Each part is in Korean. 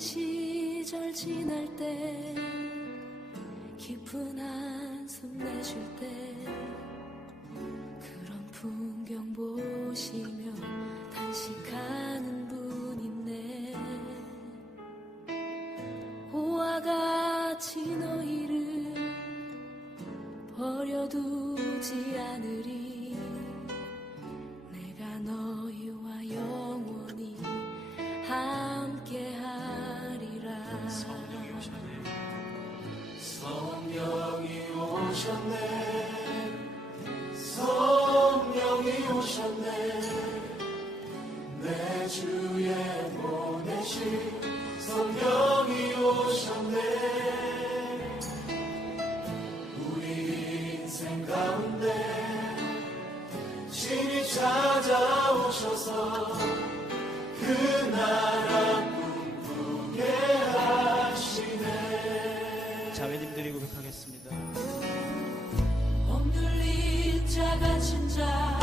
시절 지날 때 깊은 한숨 내쉴 때 그런 풍경 보시며 단식하는 분 있네. 호와 같이 너희를 버려두지 않으리. 내가 너희와 영원히 함께하리라. 성령이 오셨네. 성령이 오셨네. 내 주에 보내신 성령이 오셨네. 우리 인생 가운데 신이 찾아오셔서 그 나라 꿈꾸게 하시네. 자매님들이 고백하겠습니다. 억눌린 자 갇힌 자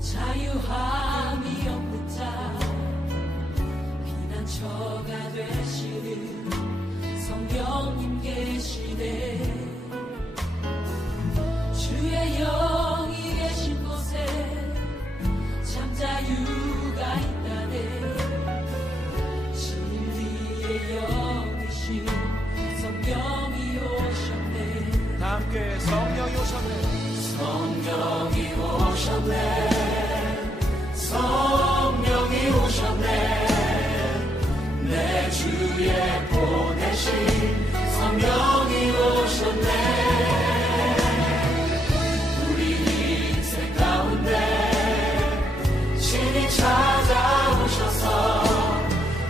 자유함이 없는 자 피난처가 되시는 성령님 계시네. 주의 영이 계신 곳에 참 자유가 있다네. 진리의 영이신 성령이 오셨네. 다 함께 성령이 오셨네. 성령이 오셨네. 성령이 오셨네. 내 주에 보내신 성령이 오셨네. 우리 인생 가운데 신이 찾아오셔서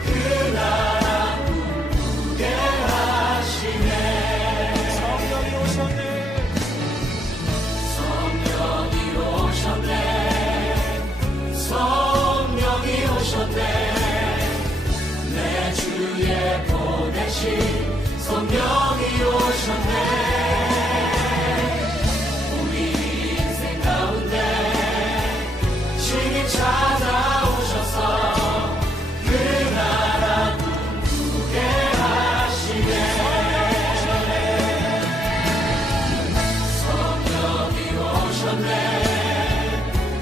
그 나라 꿈꾸게 하시네. 성령이 오셨네. 성령이 오셨네. 성령이 오셨네. 내 주에 보내신 성령이 오셨네. 우리 인생 가운데 신이 찾아오셔서 그 나라 꿈꾸게 하시네. 성령이 오셨네.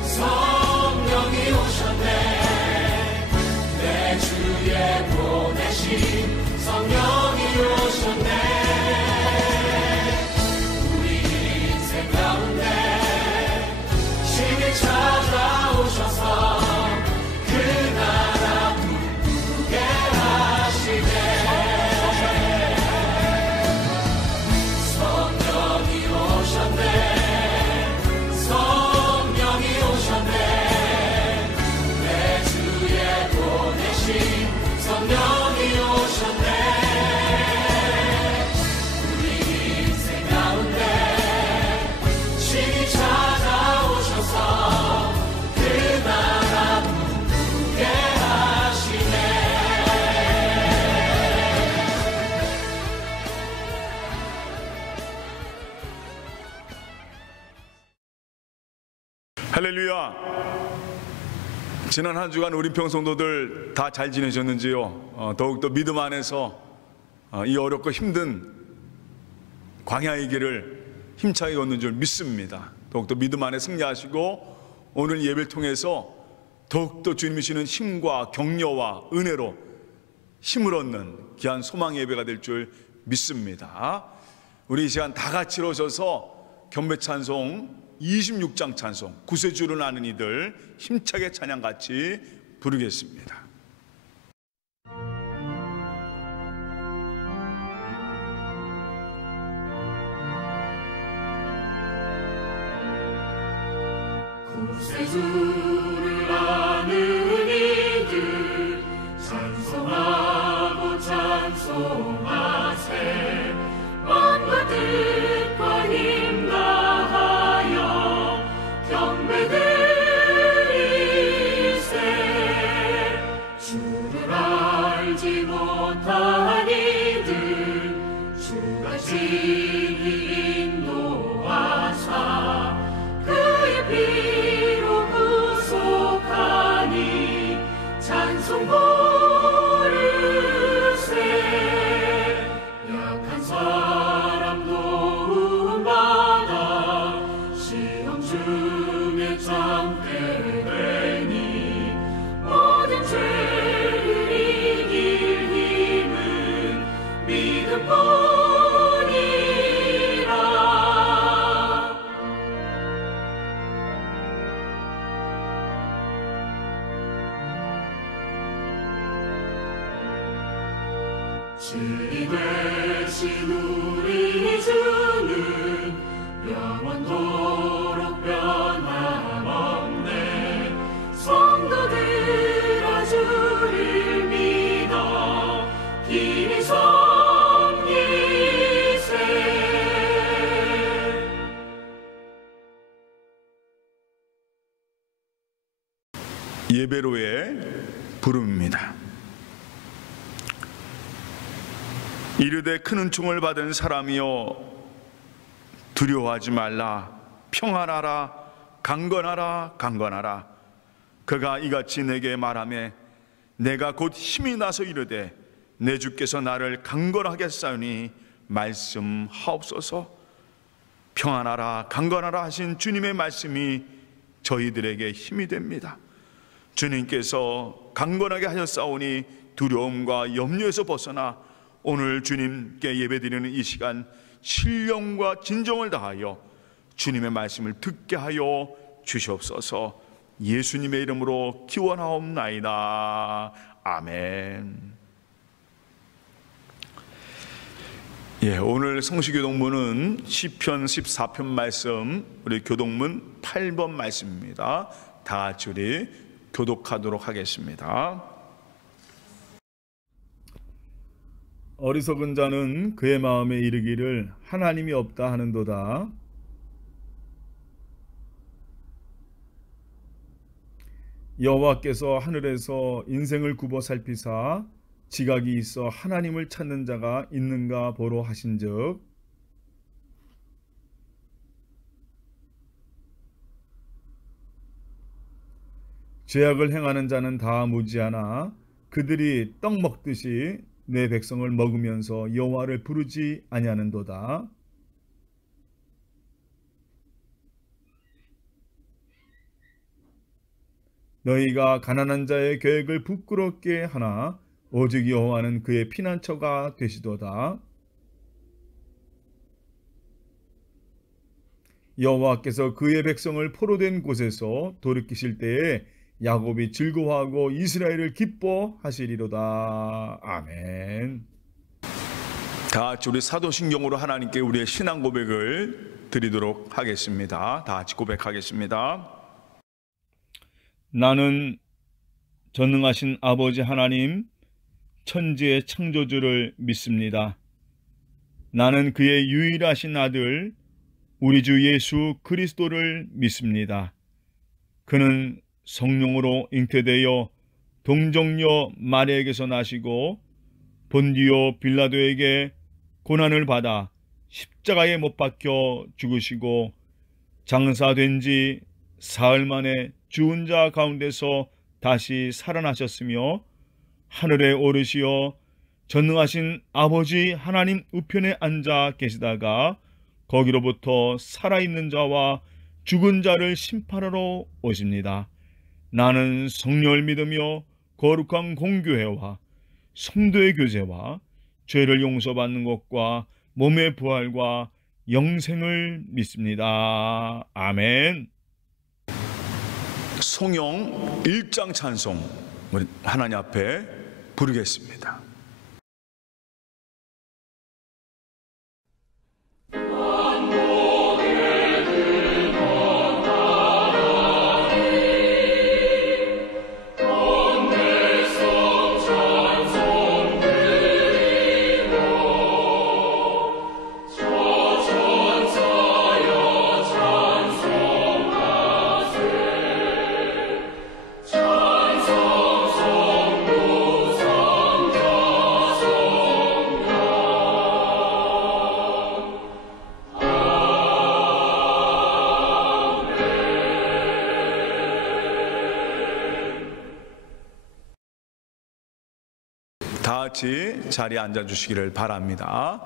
성령이 오셨네. 내 주에 보내신 성령이 오셨네. 우리 인생 가운데 신이 찾아오셔서 그 나라 꿈꾸게 하시네. 성령이 오셨네. 성령이 오셨네. 내 주에 보내신 성령이 오셨네. 우리 인생 가운데 신이 찾아오셔서 그 나라 꿈꾸게 하시네. 할렐루야. 지난 한 주간 우리 평성도들 다 잘 지내셨는지요? 더욱더 믿음 안에서 이 어렵고 힘든 광야의 길을 힘차게 걷는 줄 믿습니다. 더욱더 믿음 안에 승리하시고 오늘 예배를 통해서 더욱더 주님이 주시는 힘과 격려와 은혜로 힘을 얻는 귀한 소망 예배가 될 줄 믿습니다. 우리 이 시간 다 같이 일어서서 경배 찬송 26장 찬송 구세주를 아는 이들 힘차게 찬양 같이 부르겠습니다. 구세주를 아는 이들 찬송하고 찬송하세. 마음과 뜻과 힘 다하여 경배드리세. 주를 알지 못한 이들 주가 친히 인도하사 그의 피로 구속하니 찬송 부르세. 예배로의 부름입니다. 이르되 큰 은총을 받은 사람이여 두려워하지 말라. 평안하라. 강건하라. 강건하라. 그가 이같이 내게 말하며 내가 곧 힘이 나서 이르되 내 주께서 나를 강건하게 하사오니 말씀하옵소서. 평안하라. 강건하라 하신 주님의 말씀이 저희들에게 힘이 됩니다. 주님께서 강건하게 하셨사오니 두려움과 염려에서 벗어나 오늘 주님께 예배드리는 이 시간 신령과 진정을 다하여 주님의 말씀을 듣게 하여 주시옵소서. 예수님의 이름으로 기원하옵나이다. 아멘. 오늘 성시교동문은 시편 14편 말씀, 우리 교동문 8번 말씀입니다. 다 같이 우리 교독하도록 하겠습니다. 어리석은 자는 그의 마음에 이르기를 하나님이 없다 하는도다. 여호와께서 하늘에서 인생을 굽어 살피사 지각이 있어 하나님을 찾는 자가 있는가 보러 하신즉 죄악을 행하는 자는 다 무지하나 그들이 떡 먹듯이 내 백성을 먹으면서 여호와를 부르지 아니하는도다. 너희가 가난한 자의 계획을 부끄럽게 하나 오직 여호와는 그의 피난처가 되시도다. 여호와께서 그의 백성을 포로된 곳에서 돌이키실 때에 야곱이 즐거워하고 이스라엘을 기뻐하시리로다. 아멘. 다 같이 우리 사도신경으로 하나님께 우리의 신앙 고백을 드리도록 하겠습니다. 다 같이 고백하겠습니다. 나는 전능하신 아버지 하나님 천지의 창조주를 믿습니다. 나는 그의 유일하신 아들 우리 주 예수 그리스도를 믿습니다. 그는 성령으로 잉태되어 동정녀 마리아에게서 나시고 본디오 빌라도에게 고난을 받아 십자가에 못 박혀 죽으시고 장사된 지 사흘 만에 죽은 자 가운데서 다시 살아나셨으며 하늘에 오르시어 전능하신 아버지 하나님 우편에 앉아 계시다가 거기로부터 살아있는 자와 죽은 자를 심판하러 오십니다. 나는 성령을 믿으며 거룩한 공교회와 성도의 교제와 죄를 용서받는 것과 몸의 부활과 영생을 믿습니다. 아멘. 성령 1장 찬송 우리 하나님 앞에 부르겠습니다. 다 같이 자리에 앉아 주시기를 바랍니다.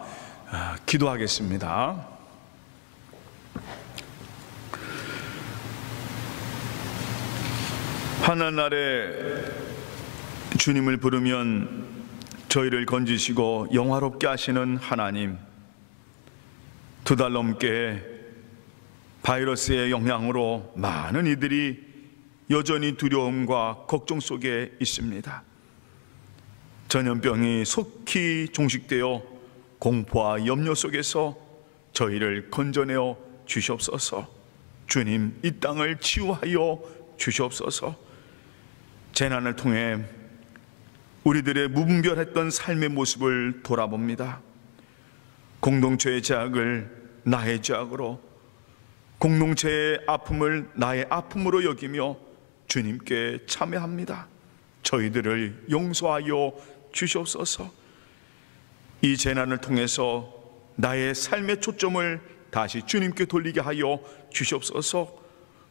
기도하겠습니다. 하늘날에 주님을 부르면 저희를 건지시고 영화롭게 하시는 하나님, 2달 넘게 바이러스의 영향으로 많은 이들이 여전히 두려움과 걱정 속에 있습니다. 전염병이 속히 종식되어 공포와 염려 속에서 저희를 건져내어 주시옵소서. 주님, 이 땅을 치유하여 주시옵소서. 재난을 통해 우리들의 무분별했던 삶의 모습을 돌아봅니다. 공동체의 죄악을 나의 죄악으로, 공동체의 아픔을 나의 아픔으로 여기며 주님께 참여합니다. 저희들을 용서하여 주시옵소서. 이 재난을 통해서 나의 삶의 초점을 다시 주님께 돌리게 하여 주시옵소서.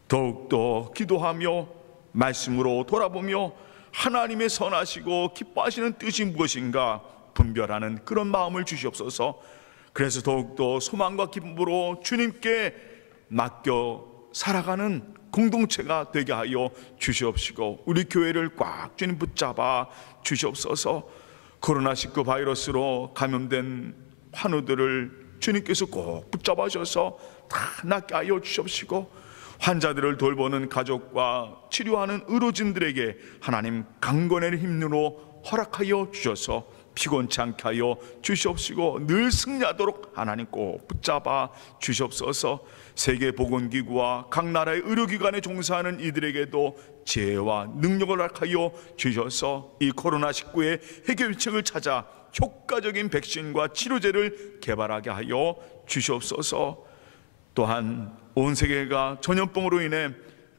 더욱더 기도하며 말씀으로 돌아보며 하나님의 선하시고 기뻐하시는 뜻이 무엇인가 분별하는 그런 마음을 주시옵소서. 그래서 더욱더 소망과 기쁨으로 주님께 맡겨 살아가는 공동체가 되게 하여 주시옵시고, 우리 교회를 꽉 주님 붙잡아 주시옵소서. 코로나19 바이러스로 감염된 환우들을 주님께서 꼭 붙잡아 주셔서 다 낫게 하여 주시옵시고, 환자들을 돌보는 가족과 치료하는 의료진들에게 하나님 강건의 힘으로 허락하여 주셔서 피곤치 않게 하여 주시옵시고, 늘 승리하도록 하나님 꼭 붙잡아 주시옵소서. 세계보건기구와 각 나라의 의료기관에 종사하는 이들에게도 지혜와 능력을 허락하여 주셔서 이 코로나19의 해결책을 찾아 효과적인 백신과 치료제를 개발하게 하여 주시옵소서. 또한 온 세계가 전염병으로 인해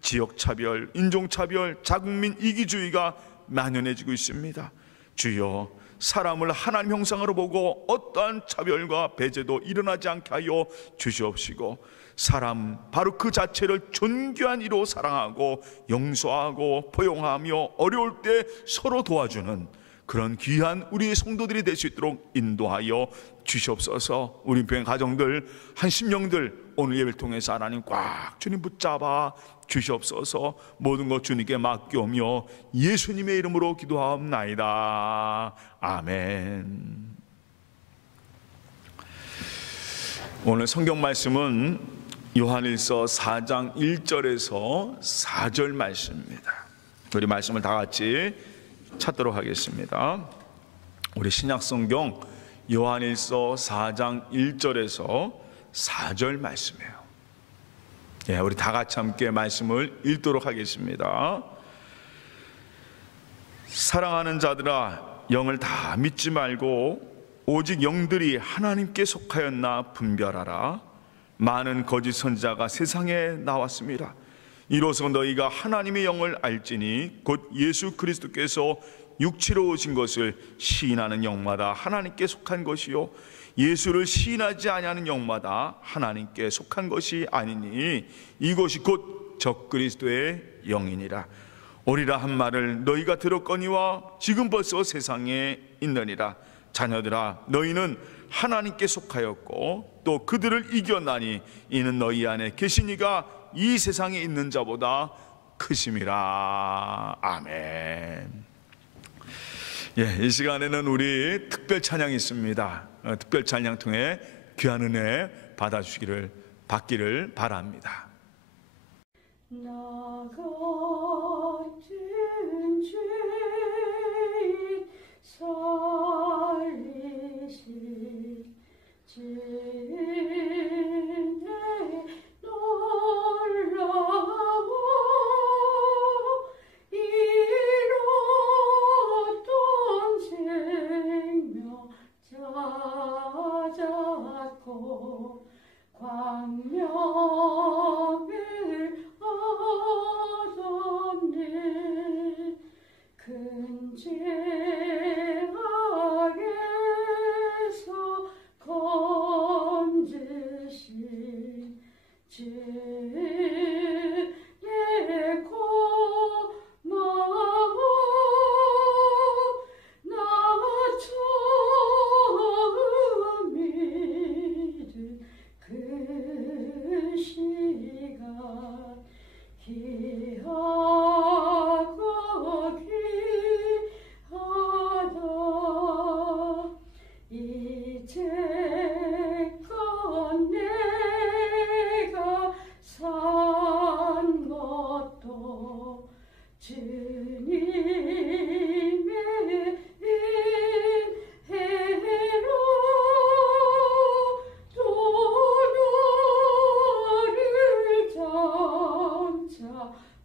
지역차별, 인종차별, 자국민 이기주의가 만연해지고 있습니다. 주여, 사람을 하나님 형상으로 보고 어떠한 차별과 배제도 일어나지 않게 하여 주시옵시고, 사람 바로 그 자체를 존귀한 이로 사랑하고 용서하고 포용하며 어려울 때 서로 도와주는 그런 귀한 우리의 성도들이 될 수 있도록 인도하여 주시옵소서. 우리 교회 가정들, 한 심령들 오늘 예배를 통해서 하나님 꽉 주님 붙잡아 주시옵소서. 모든 것 주님께 맡겨오며 예수님의 이름으로 기도하옵나이다. 아멘. 오늘 성경 말씀은 요한일서 4장 1절에서 4절 말씀입니다. 우리 말씀을 다 같이 찾도록 하겠습니다. 우리 신약성경 요한일서 4장 1절에서 4절 말씀이에요. 예, 우리 다 같이 함께 말씀을 읽도록 하겠습니다. 사랑하는 자들아, 영을 다 믿지 말고 오직 영들이 하나님께 속하였나 분별하라. 많은 거짓 선지자가 세상에 나왔습니다. 이로써 너희가 하나님의 영을 알지니 곧 예수 그리스도께서 육체로 오신 것을 시인하는 영마다 하나님께 속한 것이요 예수를 시인하지 아니하는 영마다 하나님께 속한 것이 아니니 이것이 곧 적그리스도의 영이니라. 오리라 한 말을 너희가 들었거니와 지금 벌써 세상에 있느니라. 자녀들아, 너희는 하나님께 속하였고 또 그들을 이겼나니 이는 너희 안에 계신 이가 이 세상에 있는 자보다 크심이라. 아멘. 예, 이 시간에는 우리 특별 찬양이 있습니다. 특별 찬양 통해 귀한 은혜 받기를 바랍니다. 나 같은 죄인 살리신 진의 놀라워 이뤘던 생명 찾았고 광명을 얻었네. 큰 죄악에서 건지신 주의 고마워. 나 처음 믿은 그 시간 귀하고 귀하다. 이제껏 내가 산 것도 주님의 은혜로 또 너를 점차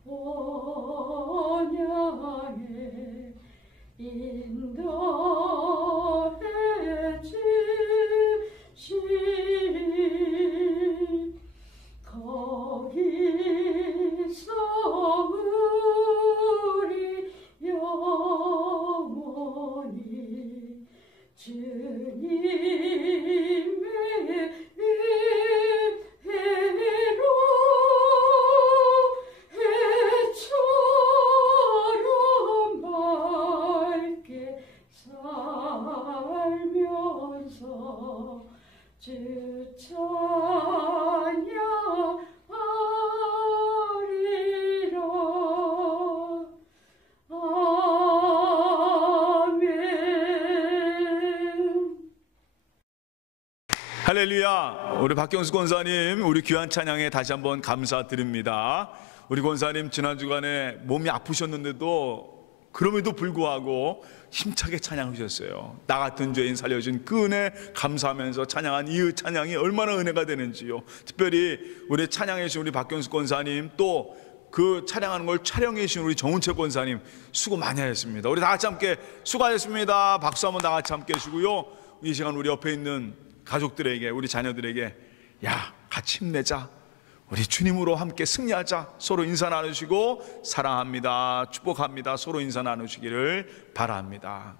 원양에 인도해 주시리. 거기서 찬양하리라. 아멘. 할렐루야. 우리 박경수 권사님, 우리 귀한 찬양에 다시 한번 감사드립니다. 우리 권사님 지난 주간에 몸이 아프셨는데도 그럼에도 불구하고 힘차게 찬양하셨어요. 나 같은 죄인 살려준 그 은혜 감사하면서 찬양한 이 찬양이 얼마나 은혜가 되는지요. 특별히 우리 찬양해 주신 우리 박경수 권사님, 또 그 찬양하는 걸 촬영해 주신 우리 정은채 권사님 수고 많이 하셨습니다. 우리 다 같이 함께 수고하셨습니다. 박수 한번 다 같이 함께 해주고요. 이 시간 우리 옆에 있는 가족들에게, 우리 자녀들에게, 야, 같이 힘내자, 우리 주님으로 함께 승리하자, 서로 인사 나누시고 사랑합니다, 축복합니다, 서로 인사 나누시기를 바랍니다.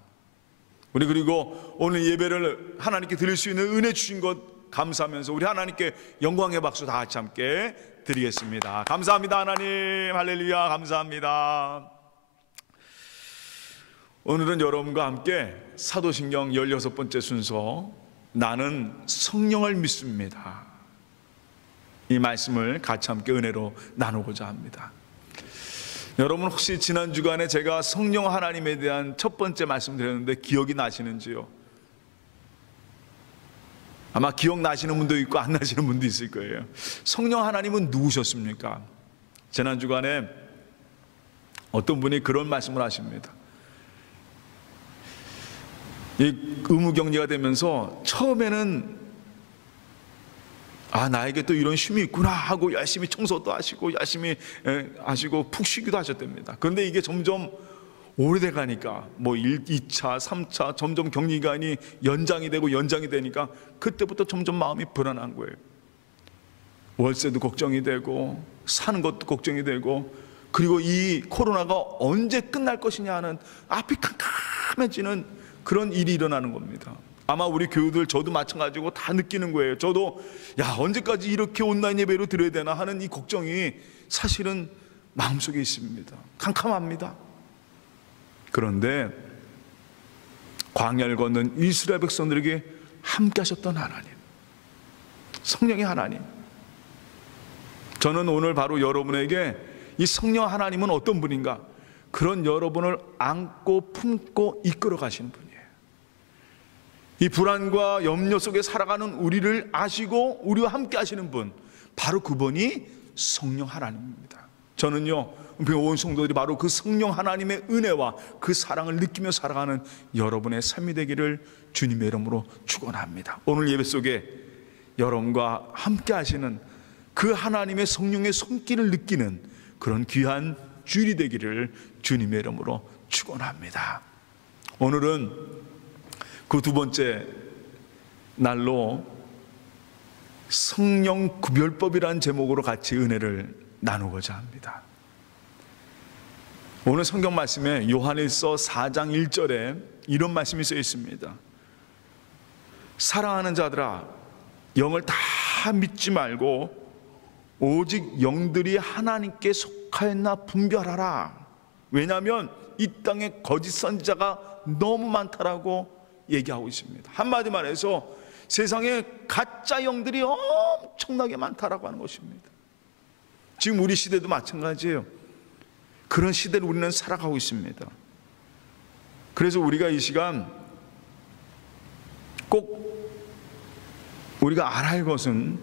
우리 그리고 오늘 예배를 하나님께 드릴 수 있는 은혜 주신 것 감사하면서 우리 하나님께 영광의 박수 다 같이 함께 드리겠습니다. 감사합니다. 하나님, 할렐루야. 감사합니다. 오늘은 여러분과 함께 사도신경 16번째 순서, 나는 성령을 믿습니다, 이 말씀을 같이 함께 은혜로 나누고자 합니다. 여러분 혹시 지난 주간에 제가 성령 하나님에 대한 첫 번째 말씀 드렸는데 기억이 나시는지요? 아마 기억나시는 분도 있고 안 나시는 분도 있을 거예요. 성령 하나님은 누구셨습니까? 지난 주간에 어떤 분이 그런 말씀을 하십니다. 이 의무격리가 되면서 처음에는 나에게 또 이런 쉼이 있구나 하고 열심히 청소도 하시고 열심히 하시고 푹 쉬기도 하셨답니다. 그런데 이게 점점 오래돼 가니까 2차, 3차 점점 격리기간이 연장이 되니까 그때부터 점점 마음이 불안한 거예요. 월세도 걱정이 되고 사는 것도 걱정이 되고, 그리고 이 코로나가 언제 끝날 것이냐 하는 앞이 캄캄해지는 그런 일이 일어나는 겁니다. 아마 우리 교우들, 저도 마찬가지고 다 느끼는 거예요. 저도 언제까지 이렇게 온라인 예배로 드려야 되나 하는 이 걱정이 사실은 마음속에 있습니다. 캄캄합니다. 그런데 광야를 걷는 이스라엘 백성들에게 함께 하셨던 하나님, 성령의 하나님, 저는 오늘 바로 여러분에게 이 성령 하나님은 어떤 분인가, 그런 여러분을 안고 품고 이끌어 가시는 분이에요. 이 불안과 염려 속에 살아가는 우리를 아시고 우리와 함께 하시는 분, 바로 그분이 성령 하나님입니다. 저는요, 온 성도들이 바로 그 성령 하나님의 은혜와 그 사랑을 느끼며 살아가는 여러분의 삶이 되기를 주님의 이름으로 축원합니다. 오늘 예배 속에 여러분과 함께 하시는 그 하나님의 성령의 손길을 느끼는 그런 귀한 주일이 되기를 주님의 이름으로 축원합니다. 오늘은 그 두 번째 날로 성령 구별법이라는 제목으로 같이 은혜를 나누고자 합니다. 오늘 성경 말씀에 요한일서 4장 1절에 이런 말씀이 써 있습니다. 사랑하는 자들아, 영을 다 믿지 말고 오직 영들이 하나님께 속하였나 분별하라. 왜냐하면 이 땅에 거짓 선지자가 너무 많다라고 얘기하고 있습니다. 한마디 말해서 세상에 가짜 영들이 엄청나게 많다라고 하는 것입니다. 지금 우리 시대도 마찬가지예요. 그런 시대를 우리는 살아가고 있습니다. 그래서 우리가 이 시간 꼭 우리가 알아야 할 것은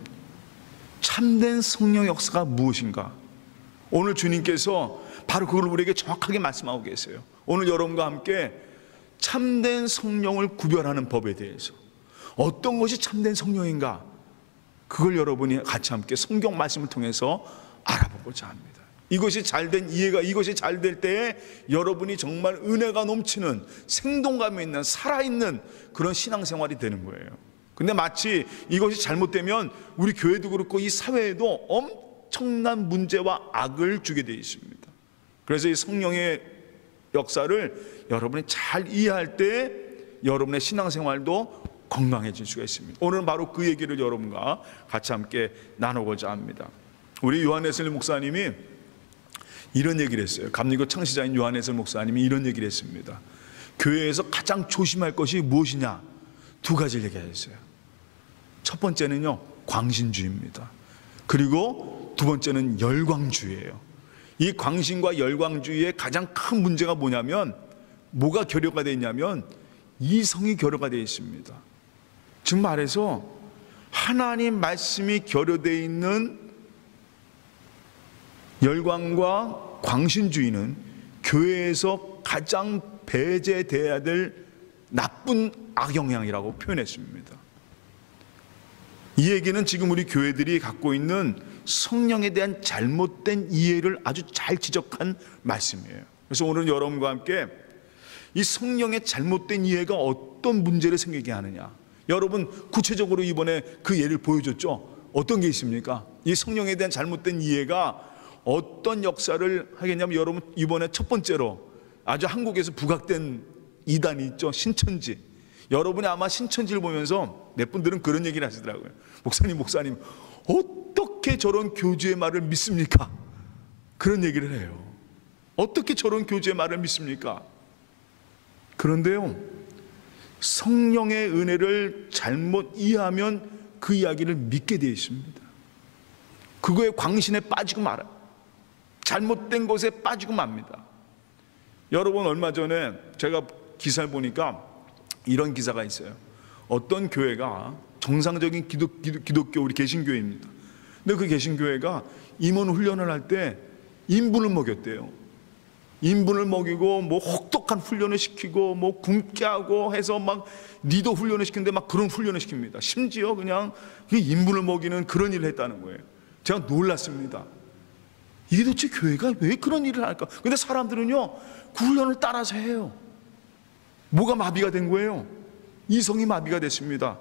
참된 성령 역사가 무엇인가. 오늘 주님께서 바로 그걸 우리에게 정확하게 말씀하고 계세요. 오늘 여러분과 함께 참된 성령을 구별하는 법에 대해서, 어떤 것이 참된 성령인가, 그걸 여러분이 같이 함께 성경 말씀을 통해서 알아보고자 합니다. 이것이 잘된 이해가, 이것이 잘 될 때에 여러분이 정말 은혜가 넘치는, 생동감이 있는, 살아있는 그런 신앙생활이 되는 거예요. 근데 마치 이것이 잘못되면 우리 교회도 그렇고 이 사회에도 엄청난 문제와 악을 주게 되어 있습니다. 그래서 이 성령의 역사를 여러분이 잘 이해할 때 여러분의 신앙생활도 건강해질 수가 있습니다. 오늘은 바로 그 얘기를 여러분과 같이 함께 나누고자 합니다. 우리 요한에슬 목사님이 이런 얘기를 했어요. 감리교 창시자인 요한에슬 목사님이 이런 얘기를 했습니다. 교회에서 가장 조심할 것이 무엇이냐, 두 가지를 얘기하셨어요. 첫 번째는요, 광신주의입니다. 그리고 두 번째는 열광주의예요. 이 광신과 열광주의의 가장 큰 문제가 뭐냐면, 뭐가 결여가 되어 있냐면 이성이 결여가 되어 있습니다. 즉 말해서 하나님 말씀이 결여되어 있는 열광과 광신주의는 교회에서 가장 배제되어야 될 나쁜 악영향이라고 표현했습니다. 이 얘기는 지금 우리 교회들이 갖고 있는 성령에 대한 잘못된 이해를 아주 잘 지적한 말씀이에요. 그래서 오늘 여러분과 함께 이 성령의 잘못된 이해가 어떤 문제를 생기게 하느냐, 여러분 구체적으로 이번에 그 예를 보여줬죠. 어떤 게 있습니까? 이 성령에 대한 잘못된 이해가 어떤 역사를 하겠냐면, 여러분 이번에 첫 번째로 아주 한국에서 부각된 이단이 있죠. 신천지. 여러분이 아마 신천지를 보면서 몇 분들은 그런 얘기를 하시더라고요. 목사님 어떻게 저런 교주의 말을 믿습니까? 그런 얘기를 해요. 어떻게 저런 교주의 말을 믿습니까? 그런데요, 성령의 은혜를 잘못 이해하면 그 이야기를 믿게 되어 있습니다. 그거에 광신에 빠지고 말아요. 잘못된 것에 빠지고 맙니다. 여러분, 얼마 전에 제가 기사를 보니까 이런 기사가 있어요. 어떤 교회가 정상적인 기독교 우리 개신교회입니다. 근데 그 개신교회가 임원 훈련을 할 때 인분을 먹였대요. 인분을 먹이고 뭐 혹독한 훈련을 시키고 뭐 굶게 하고 해서 막 리더 훈련을 시키는데 막 그런 훈련을 시킵니다. 심지어 그냥 인분을 먹이는 그런 일을 했다는 거예요. 제가 놀랐습니다. 이게 도대체 교회가 왜 그런 일을 할까? 근데 사람들은요, 그 훈련을 따라서 해요. 뭐가 마비가 된 거예요? 이성이 마비가 됐습니다.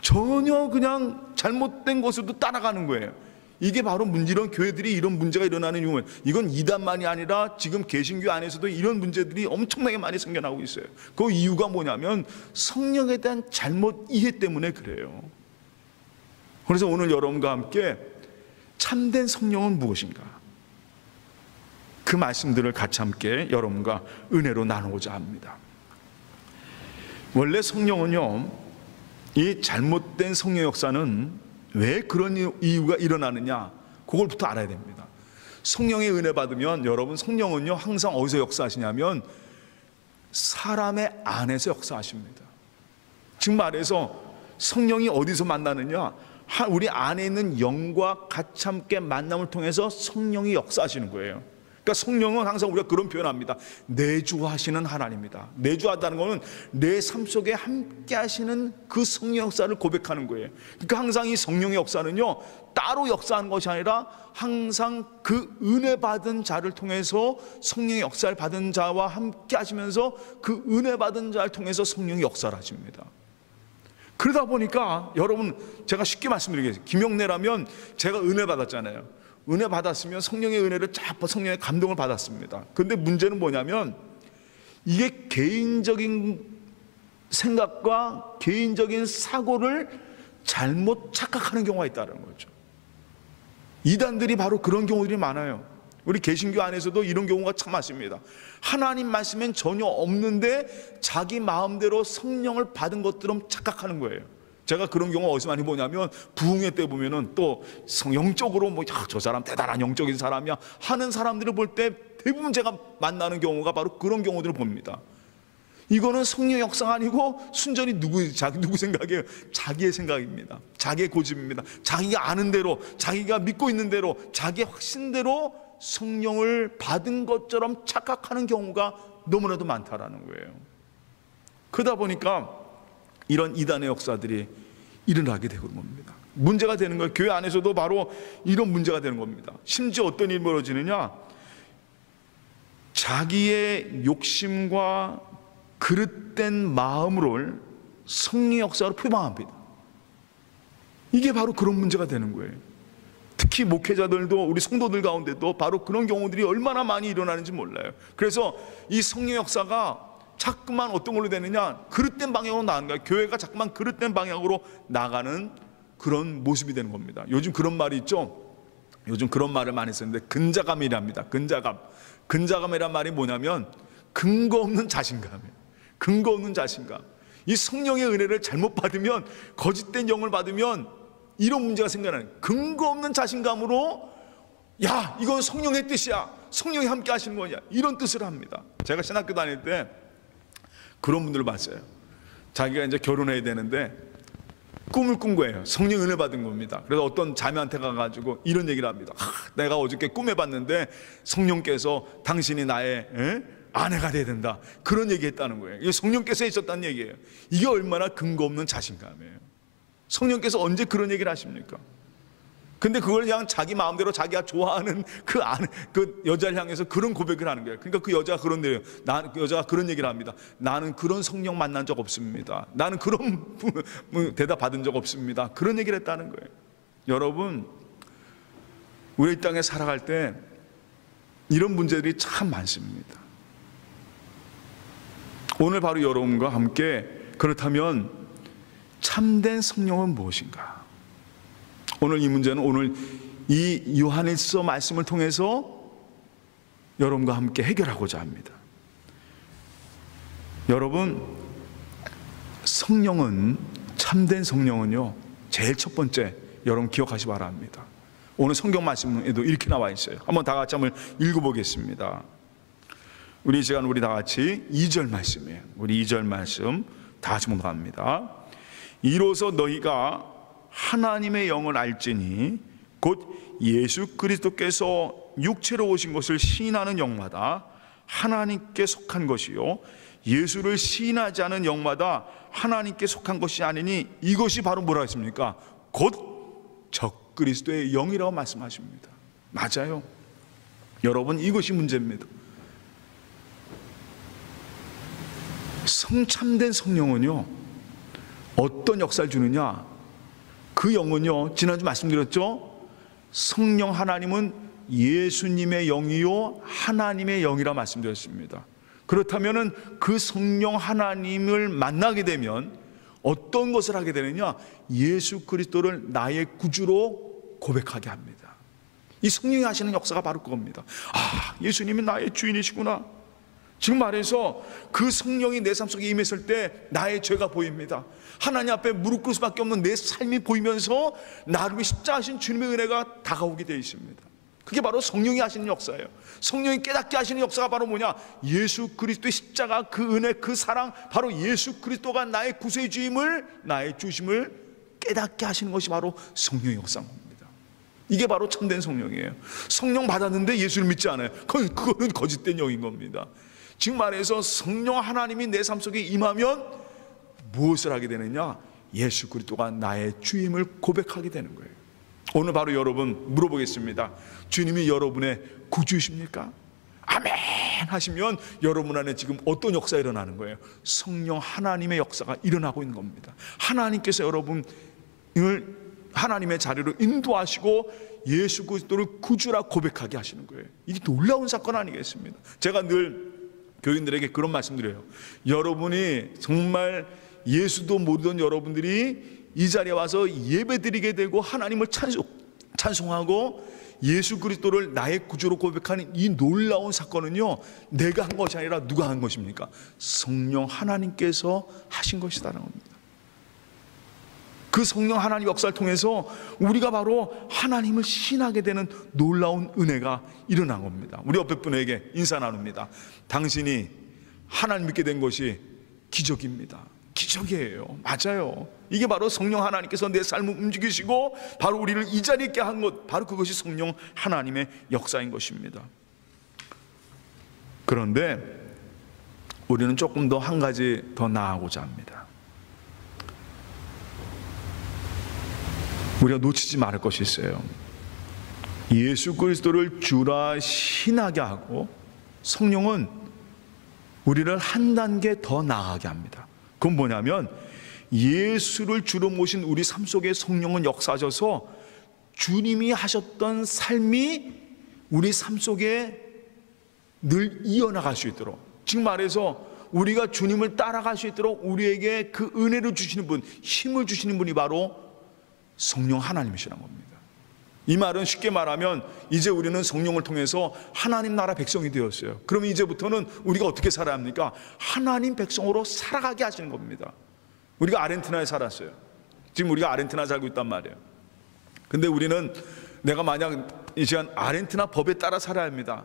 전혀 그냥 잘못된 것으로도 따라가는 거예요. 이게 바로 이런 교회들이 이런 문제가 일어나는 이유는, 이건 이단만이 아니라 지금 개신교 안에서도 이런 문제들이 엄청나게 많이 생겨나고 있어요. 그 이유가 뭐냐면 성령에 대한 잘못 이해 때문에 그래요. 그래서 오늘 여러분과 함께 참된 성령은 무엇인가, 그 말씀들을 같이 함께 여러분과 은혜로 나누고자 합니다. 원래 성령은요, 이 잘못된 성령 역사는 왜 그런 이유가 일어나느냐, 그걸부터 알아야 됩니다. 성령의 은혜 받으면, 여러분 성령은요 항상 어디서 역사하시냐면 사람의 안에서 역사하십니다. 즉 말해서 성령이 어디서 만나느냐, 우리 안에 있는 영과 같이 함께 만남을 통해서 성령이 역사하시는 거예요. 그러니까 성령은 항상 우리가 그런 표현합니다. 내주하시는 하나님이다. 내주하다는 것은 내 삶 속에 함께 하시는 그 성령 역사를 고백하는 거예요. 그러니까 항상 이 성령의 역사는요, 따로 역사하는 것이 아니라 항상 그 은혜 받은 자를 통해서, 성령의 역사를 받은 자와 함께 하시면서 그 은혜 받은 자를 통해서 성령이 역사를 하십니다. 그러다 보니까 여러분, 제가 쉽게 말씀드리겠습니다. 김영래라면 제가 은혜 받았잖아요. 은혜 받았으면 성령의 은혜를 성령의 감동을 받았습니다. 그런데 문제는 뭐냐면, 이게 개인적인 생각과 개인적인 사고를 잘못 착각하는 경우가 있다는 거죠. 이단들이 바로 그런 경우들이 많아요. 우리 개신교 안에서도 이런 경우가 참 많습니다. 하나님 말씀엔 전혀 없는데 자기 마음대로 성령을 받은 것처럼 착각하는 거예요. 제가 그런 경우 어디서 많이 보냐면, 부흥회 때 보면은 또 영적으로 뭐 저 사람 대단한 영적인 사람이야 하는 사람들을 볼 때 대부분 제가 만나는 경우가 바로 그런 경우들을 봅니다. 이거는 성령 역사가 아니고 순전히 누구 생각이에요? 자기의 생각입니다. 자기의 고집입니다. 자기가 아는 대로, 자기가 믿고 있는 대로, 자기의 확신대로 성령을 받은 것처럼 착각하는 경우가 너무나도 많다라는 거예요. 그러다 보니까 이런 이단의 역사들이 일어나게 되는 겁니다. 문제가 되는 거예요. 교회 안에서도 바로 이런 문제가 되는 겁니다. 심지어 어떤 일이 벌어지느냐, 자기의 욕심과 그릇된 마음을 성령 역사로 표방합니다. 이게 바로 그런 문제가 되는 거예요. 특히 목회자들도, 우리 성도들 가운데도 바로 그런 경우들이 얼마나 많이 일어나는지 몰라요. 그래서 이 성령 역사가 자꾸만 어떤 걸로 되느냐, 그릇된 방향으로 나가는 거예요. 교회가 자꾸만 그릇된 방향으로 나가는 그런 모습이 되는 겁니다. 요즘 그런 말이 있죠. 요즘 그런 말을 많이 쓰는데 근자감이랍니다. 근자감이란 말이 뭐냐면 근거 없는 자신감이에요. 근거 없는 자신감. 이 성령의 은혜를 잘못 받으면, 거짓된 영을 받으면 이런 문제가 생겨나는, 근거 없는 자신감으로 야, 이건 성령의 뜻이야, 성령이 함께 하시는 거냐, 이런 뜻을 합니다. 제가 신학교 다닐 때 그런 분들을 봤어요. 자기가 이제 결혼해야 되는데 꿈을 꾼 거예요. 성령 은혜 받은 겁니다. 그래서 어떤 자매한테 가가지고 이런 얘기를 합니다. 내가 어저께 꿈에 봤는데 성령께서 당신이 나의 아내가 돼야 된다, 그런 얘기 했다는 거예요. 이게 성령께서 있었다는 얘기예요. 이게 얼마나 근거 없는 자신감이에요. 성령께서 언제 그런 얘기를 하십니까? 근데 그걸 그냥 자기 마음대로 자기가 좋아하는 그 여자를 향해서 그런 고백을 하는 거예요. 그러니까 그 여자가 그런데요, 그 여자가 그런 얘기를 합니다. 나는 그런 성령 만난 적 없습니다. 나는 그런 대답 받은 적 없습니다. 그런 얘기를 했다는 거예요. 여러분, 우리 이 땅에 살아갈 때 이런 문제들이 참 많습니다. 오늘 바로 여러분과 함께, 그렇다면 참된 성령은 무엇인가? 오늘 이 문제는 오늘 이 요한일서 말씀을 통해서 여러분과 함께 해결하고자 합니다. 여러분, 성령은, 참된 성령은요, 제일 첫 번째 여러분 기억하시기 바랍니다. 오늘 성경 말씀에도 이렇게 나와 있어요. 한번 다 같이 한번 읽어보겠습니다. 우리 이 시간 우리 다 같이 2절 말씀이에요. 우리 2절 말씀 다 같이 합니다. 이로써 너희가 하나님의 영을 알지니 곧 예수 그리스도께서 육체로 오신 것을 시인하는 영마다 하나님께 속한 것이요 예수를 시인하지 않은 영마다 하나님께 속한 것이 아니니 이것이 바로 뭐라 했습니까? 곧 적그리스도의 영이라고 말씀하십니다. 맞아요. 여러분, 이것이 문제입니다. 참된 성령은요, 어떤 역사를 주느냐? 그 영은요, 지난주 말씀드렸죠? 성령 하나님은 예수님의 영이요 하나님의 영이라 말씀드렸습니다. 그렇다면 그 성령 하나님을 만나게 되면 어떤 것을 하게 되느냐? 예수 그리스도를 나의 구주로 고백하게 합니다. 이 성령이 하시는 역사가 바로 그겁니다. 아, 예수님이 나의 주인이시구나. 지금 말해서 그 성령이 내 삶 속에 임했을 때 나의 죄가 보입니다. 하나님 앞에 무릎 꿇을 수밖에 없는 내 삶이 보이면서 나를 위해 십자가하신 주님의 은혜가 다가오게 되어 있습니다. 그게 바로 성령이 하시는 역사예요. 성령이 깨닫게 하시는 역사가 바로 뭐냐? 예수 그리스도의 십자가, 그 은혜, 그 사랑, 바로 예수 그리스도가 나의 구세주임을, 나의 주심을 깨닫게 하시는 것이 바로 성령의 역사인 겁니다. 이게 바로 참된 성령이에요. 성령 받았는데 예수를 믿지 않아요. 그거는 거짓된 영인 겁니다. 지금 말해서 성령 하나님이 내 삶 속에 임하면 무엇을 하게 되느냐? 예수 그리스도가 나의 주임을 고백하게 되는 거예요. 오늘 바로 여러분 물어보겠습니다. 주님이 여러분의 구주이십니까? 아멘 하시면 여러분 안에 지금 어떤 역사가 일어나는 거예요? 성령 하나님의 역사가 일어나고 있는 겁니다. 하나님께서 여러분을 하나님의 자리로 인도하시고 예수 그리스도를 구주라 고백하게 하시는 거예요. 이게 놀라운 사건 아니겠습니까? 제가 늘 교인들에게 그런 말씀드려요. 여러분이 정말 예수도 모르던 여러분들이 이 자리에 와서 예배드리게 되고 하나님을 찬송하고 예수 그리스도를 나의 구주로 고백하는 이 놀라운 사건은요, 내가 한 것이 아니라 누가 한 것입니까? 성령 하나님께서 하신 것이다라는 겁니다. 그 성령 하나님 역사를 통해서 우리가 바로 하나님을 신하게 되는 놀라운 은혜가 일어난 겁니다. 우리 옆에 분에게 인사 나눕니다. 당신이 하나님 믿게 된 것이 기적입니다. 기적이에요. 맞아요. 이게 바로 성령 하나님께서 내 삶을 움직이시고 바로 우리를 이 자리에 있게 한 것, 바로 그것이 성령 하나님의 역사인 것입니다. 그런데 우리는 조금 더 한 가지 더 나아가고자 합니다. 우리가 놓치지 말을 것이 있어요. 예수 그리스도를 주라 신하게 하고 성령은 우리를 한 단계 더 나아가게 합니다. 그건 뭐냐면 예수를 주로 모신 우리 삶 속에 성령은 역사하셔서 주님이 하셨던 삶이 우리 삶 속에 늘 이어나갈 수 있도록, 지금 말해서 우리가 주님을 따라갈 수 있도록 우리에게 그 은혜를 주시는 분, 힘을 주시는 분이 바로 성령 하나님이시라는 겁니다. 이 말은 쉽게 말하면 이제 우리는 성령을 통해서 하나님 나라 백성이 되었어요. 그러면 이제부터는 우리가 어떻게 살아야 합니까? 하나님 백성으로 살아가게 하시는 겁니다. 우리가 아르헨티나에 살았어요. 지금 우리가 아르헨티나에 살고 있단 말이에요. 근데 우리는 내가 만약 이 시간 아르헨티나 법에 따라 살아야 합니다.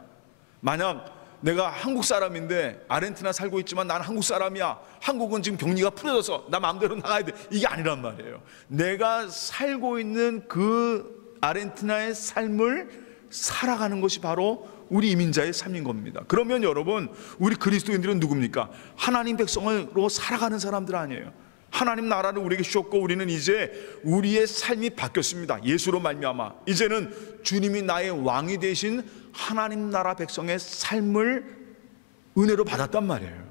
만약 내가 한국 사람인데 아르헨티나 살고 있지만 난 한국 사람이야. 한국은 지금 격리가 풀어져서 나 마음대로 나가야 돼. 이게 아니란 말이에요. 내가 살고 있는 그 아르헨티나의 삶을 살아가는 것이 바로 우리 이민자의 삶인 겁니다. 그러면 여러분, 우리 그리스도인들은 누굽니까? 하나님 백성으로 살아가는 사람들 아니에요. 하나님 나라를 우리에게 주셨고 우리는 이제 우리의 삶이 바뀌었습니다. 예수로 말미암아 이제는 주님이 나의 왕이 되신 하나님 나라 백성의 삶을 은혜로 받았단 말이에요.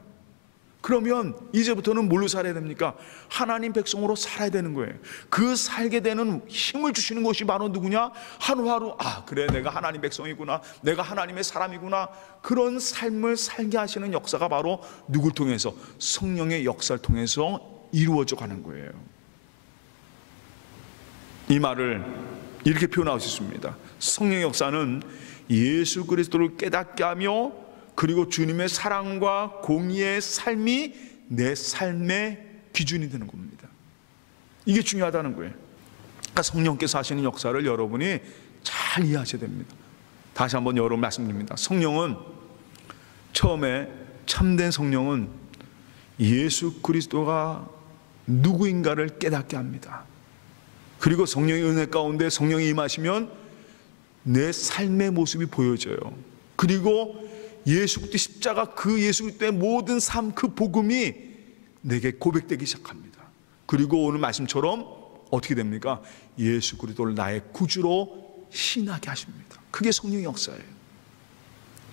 그러면 이제부터는 뭘로 살아야 됩니까? 하나님 백성으로 살아야 되는 거예요. 그 살게 되는 힘을 주시는 것이 바로 누구냐? 하루하루 그래, 내가 하나님 백성이구나, 내가 하나님의 사람이구나, 그런 삶을 살게 하시는 역사가 바로 누굴 통해서? 성령의 역사를 통해서 이루어져 가는 거예요. 이 말을 이렇게 표현할 수 있습니다. 성령의 역사는 예수 그리스도를 깨닫게 하며 그리고 주님의 사랑과 공의의 삶이 내 삶의 기준이 되는 겁니다. 이게 중요하다는 거예요. 그러니까 성령께서 하시는 역사를 여러분이 잘 이해하셔야 됩니다. 다시 한번 여러분 말씀드립니다. 성령은 처음에, 참된 성령은 예수 그리스도가 누구인가를 깨닫게 합니다. 그리고 성령의 은혜 가운데 성령이 임하시면 내 삶의 모습이 보여져요. 그리고 예수 그리스도 십자가, 그 예수 그리스도의 모든 삶, 그 복음이 내게 고백되기 시작합니다. 그리고 오늘 말씀처럼 어떻게 됩니까? 예수 그리스도를 나의 구주로 신하게 하십니다. 그게 성령의 역사예요.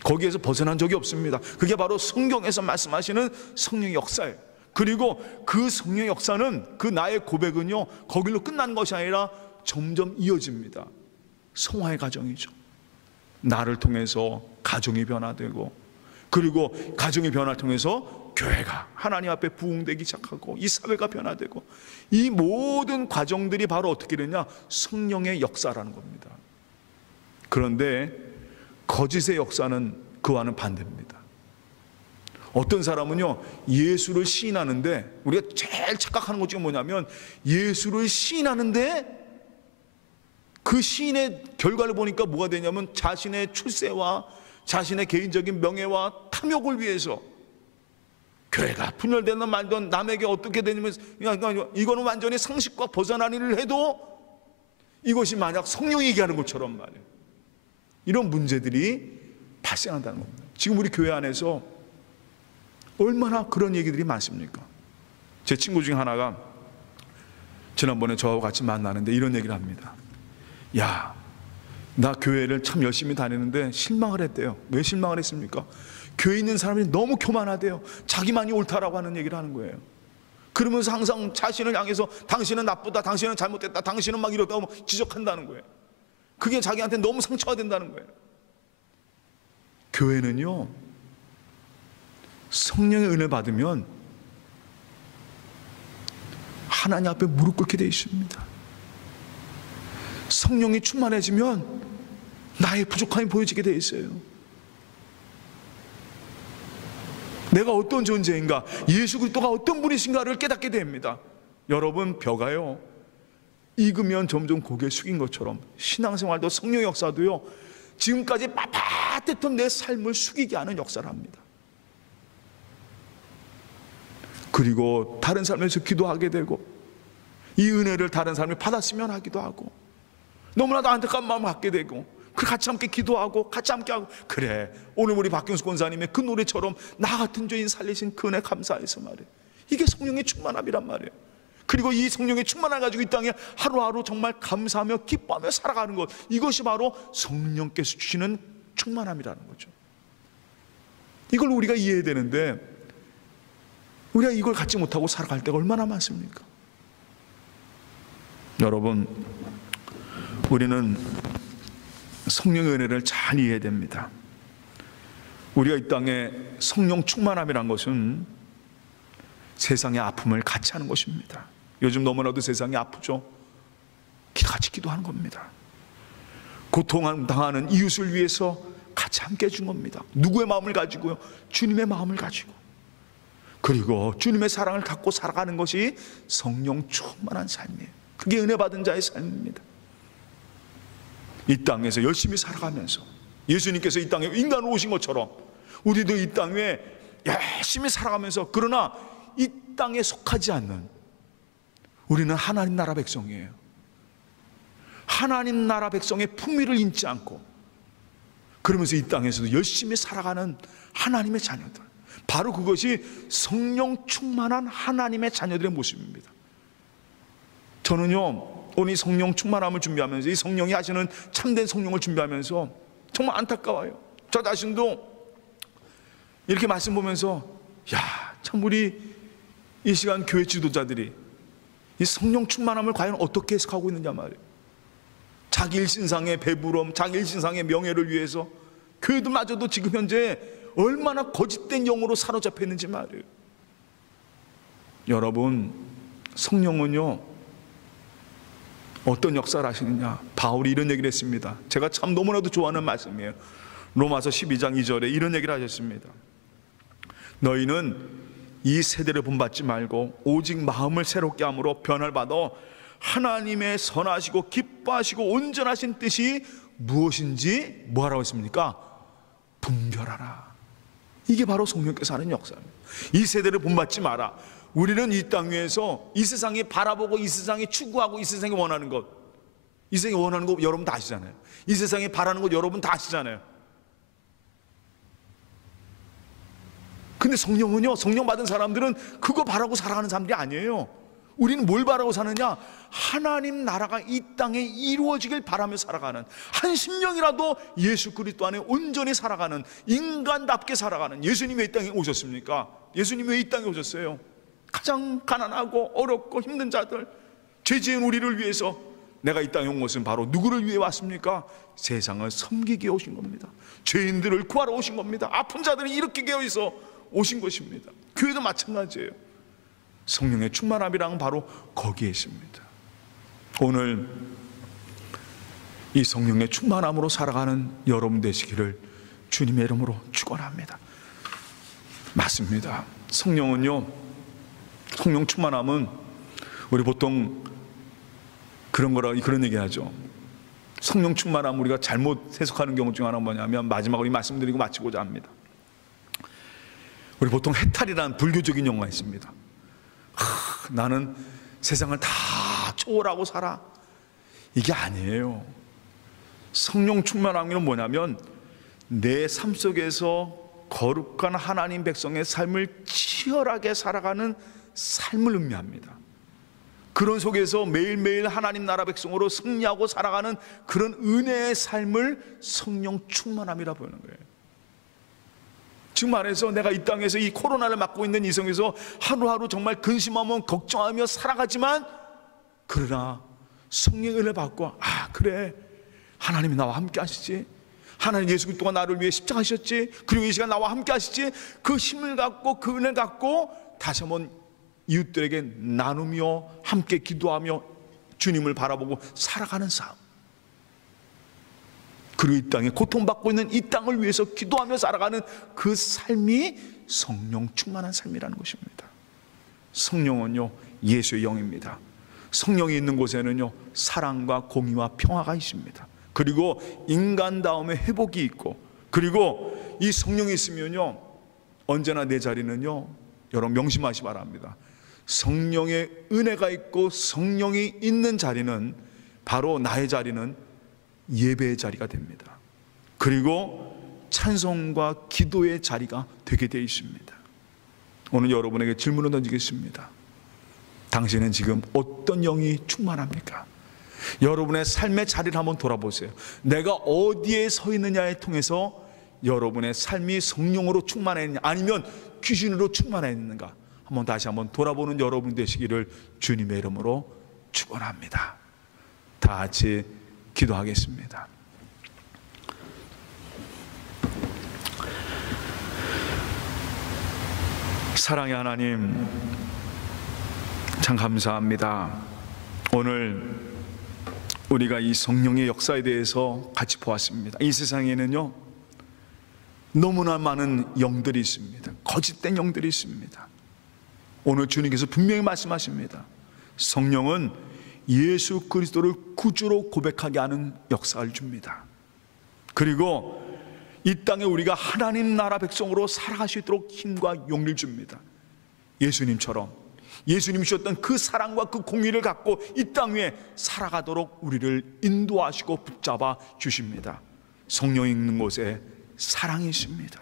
거기에서 벗어난 적이 없습니다. 그게 바로 성경에서 말씀하시는 성령의 역사예요. 그리고 그 성령의 역사는, 그 나의 고백은요, 거길로 끝나는 것이 아니라 점점 이어집니다. 성화의 과정이죠. 나를 통해서 가정이 변화되고, 그리고 가정의 변화를 통해서 교회가 하나님 앞에 부흥되기 시작하고, 이 사회가 변화되고, 이 모든 과정들이 바로 어떻게 되냐? 성령의 역사라는 겁니다. 그런데 거짓의 역사는 그와는 반대입니다. 어떤 사람은요, 예수를 시인하는데, 우리가 제일 착각하는 것 중에 뭐냐면, 예수를 시인하는데 그 시인의 결과를 보니까 뭐가 되냐면 자신의 출세와 자신의 개인적인 명예와 탐욕을 위해서 교회가 분열되는 말든 남에게 어떻게 되냐면, 이거는 완전히 상식과 벗어난 일을 해도 이것이 만약 성령이 얘기하는 것처럼 말이에요. 이런 문제들이 발생한다는 겁니다. 지금 우리 교회 안에서 얼마나 그런 얘기들이 많습니까? 제 친구 중에 하나가 지난번에 저하고 같이 만나는데 이런 얘기를 합니다. 야, 나 교회를 참 열심히 다니는데 실망을 했대요. 왜 실망을 했습니까? 교회에 있는 사람이 너무 교만하대요. 자기만이 옳다라고 하는 얘기를 하는 거예요. 그러면서 항상 자신을 향해서 당신은 나쁘다, 당신은 잘못됐다, 당신은 막 이러다고 지적한다는 거예요. 그게 자기한테 너무 상처가 된다는 거예요. 교회는요, 성령의 은혜 받으면 하나님 앞에 무릎 꿇게 되어 있습니다. 성령이 충만해지면 나의 부족함이 보여지게 되어 있어요. 내가 어떤 존재인가, 예수 그리스도가 어떤 분이신가를 깨닫게 됩니다. 여러분, 벼가요, 익으면 점점 고개 숙인 것처럼 신앙생활도 성령의 역사도요, 지금까지 빳빳했던 내 삶을 숙이게 하는 역사를 합니다. 그리고 다른 삶에서 기도하게 되고, 이 은혜를 다른 사람이 받았으면 하기도 하고, 너무나도 안타까운 마음을 갖게 되고, 같이 함께 기도하고 같이 함께 하고, 그래, 오늘 우리 박경수 권사님의 그 노래처럼 나 같은 죄인 살리신 그 은혜 감사해서 말이에요. 이게 성령의 충만함이란 말이에요. 그리고 이 성령의 충만함을 가지고 이 땅에 하루하루 정말 감사하며 기뻐하며 살아가는 것, 이것이 바로 성령께서 주시는 충만함이라는 거죠. 이걸 우리가 이해해야 되는데 우리가 이걸 갖지 못하고 살아갈 때가 얼마나 많습니까? 여러분, 우리는 성령의 은혜를 잘 이해해야 됩니다. 우리가 이 땅에 성령 충만함이란 것은 세상의 아픔을 같이 하는 것입니다. 요즘 너무나도 세상이 아프죠. 같이 기도하는 겁니다. 고통당하는 이웃을 위해서 같이 함께 해준 겁니다. 누구의 마음을 가지고요? 주님의 마음을 가지고. 그리고 주님의 사랑을 갖고 살아가는 것이 성령 충만한 삶이에요. 그게 은혜 받은 자의 삶입니다. 이 땅에서 열심히 살아가면서 예수님께서 이 땅에 인간으로 오신 것처럼 우리도 이 땅에 열심히 살아가면서, 그러나 이 땅에 속하지 않는 우리는 하나님 나라 백성이에요. 하나님 나라 백성의 품위를 잊지 않고 그러면서 이 땅에서도 열심히 살아가는 하나님의 자녀들, 바로 그것이 성령 충만한 하나님의 자녀들의 모습입니다. 저는요, 오늘 이 성령 충만함을 준비하면서, 이 성령이 하시는 참된 성령을 준비하면서 정말 안타까워요. 저 자신도 이렇게 말씀 보면서 참 우리 이 시간 교회 지도자들이 이 성령 충만함을 과연 어떻게 해석하고 있느냐 말이에요. 자기 일신상의 배부름, 자기 일신상의 명예를 위해서 교회들마저도 지금 현재 얼마나 거짓된 영으로 사로잡혀 있는지 말이에요. 여러분, 성령은요 어떤 역사를 하시느냐, 바울이 이런 얘기를 했습니다. 제가 참 너무나도 좋아하는 말씀이에요. 로마서 12장 2절에 이런 얘기를 하셨습니다. 너희는 이 세대를 본받지 말고 오직 마음을 새롭게 함으로 변화를 받아 하나님의 선하시고 기뻐하시고 온전하신 뜻이 무엇인지 뭐하라고 했습니까? 분별하라. 이게 바로 성령께서 하는 역사입니다. 이 세대를 본받지 마라. 우리는 이 땅 위에서 이 세상에 바라보고 이 세상에 추구하고 이 세상에 원하는 것, 이 세상에 원하는 것 여러분 다 아시잖아요. 이 세상에 바라는 것 여러분 다 아시잖아요. 근데 성령은요, 성령 받은 사람들은 그거 바라고 살아가는 사람들이 아니에요. 우리는 뭘 바라고 사느냐? 하나님 나라가 이 땅에 이루어지길 바라며 살아가는, 한 심령이라도 예수 그리스도 안에 온전히 살아가는, 인간답게 살아가는. 예수님이 이 땅에 오셨습니까? 예수님이 왜 이 땅에 오셨어요? 가장 가난하고 어렵고 힘든 자들, 죄 지은 우리를 위해서. 내가 이 땅에 온 것은 바로 누구를 위해 왔습니까? 세상을 섬기게 오신 겁니다. 죄인들을 구하러 오신 겁니다. 아픈 자들을 일으키게 위해서 오신 것입니다. 교회도 마찬가지예요. 성령의 충만함이란 바로 거기에 있습니다. 오늘 이 성령의 충만함으로 살아가는 여러분 되시기를 주님의 이름으로 축원합니다. 맞습니다. 성령은요, 성령 충만함은 우리 보통 그런 얘기하죠. 성령 충만함 우리가 잘못 해석하는 경우 중 하나는 뭐냐면, 마지막으로 이 말씀드리고 마치고자 합니다. 우리 보통 해탈이라는 불교적인 용어가 있습니다. 나는 세상을 다 초월하고 살아. 이게 아니에요. 성령 충만함은 뭐냐면 내 삶 속에서 거룩한 하나님 백성의 삶을 치열하게 살아가는 삶을 의미합니다. 그런 속에서 매일매일 하나님 나라 백성으로 승리하고 살아가는 그런 은혜의 삶을 성령 충만함이라 보는 거예요. 지금 말해서 내가 이 땅에서 이 코로나를 맞고 있는 이 성에서 하루하루 정말 근심하며 걱정하며 살아가지만, 그러나 성령의 은혜를 받고, 그래, 하나님이 나와 함께 하시지, 하나님 예수 그리스도가 나를 위해 십자가하셨지, 그리고 이 시간 나와 함께 하시지, 그 힘을 갖고 그 은혜를 갖고 다시 한번 이웃들에게 나누며 함께 기도하며 주님을 바라보고 살아가는 삶, 그리고 이 땅에 고통받고 있는 이 땅을 위해서 기도하며 살아가는 그 삶이 성령 충만한 삶이라는 것입니다. 성령은요, 예수의 영입니다. 성령이 있는 곳에는요, 사랑과 공의와 평화가 있습니다. 그리고 인간다움의 회복이 있고, 그리고 이 성령이 있으면요, 언제나 내 자리는요, 여러분 명심하시 바랍니다. 성령의 은혜가 있고 성령이 있는 자리는, 바로 나의 자리는 예배의 자리가 됩니다. 그리고 찬송과 기도의 자리가 되게 되어 있습니다. 오늘 여러분에게 질문을 던지겠습니다. 당신은 지금 어떤 영이 충만합니까? 여러분의 삶의 자리를 한번 돌아보세요. 내가 어디에 서 있느냐에 통해서 여러분의 삶이 성령으로 충만해 있느냐, 아니면 귀신으로 충만해 있는가, 다시 한번 돌아보는 여러분 되시기를 주님의 이름으로 축원합니다. 다 같이 기도하겠습니다. 사랑의 하나님, 참 감사합니다. 오늘 우리가 이 성령의 역사에 대해서 같이 보았습니다. 이 세상에는요, 너무나 많은 영들이 있습니다. 거짓된 영들이 있습니다. 오늘 주님께서 분명히 말씀하십니다. 성령은 예수 그리스도를 구주로 고백하게 하는 역사를 줍니다. 그리고 이 땅에 우리가 하나님 나라 백성으로 살아갈 수 있도록 힘과 용기를 줍니다. 예수님처럼 예수님이 주셨던 그 사랑과 그 공의를 갖고 이 땅 위에 살아가도록 우리를 인도하시고 붙잡아 주십니다. 성령이 있는 곳에 사랑이 있습니다.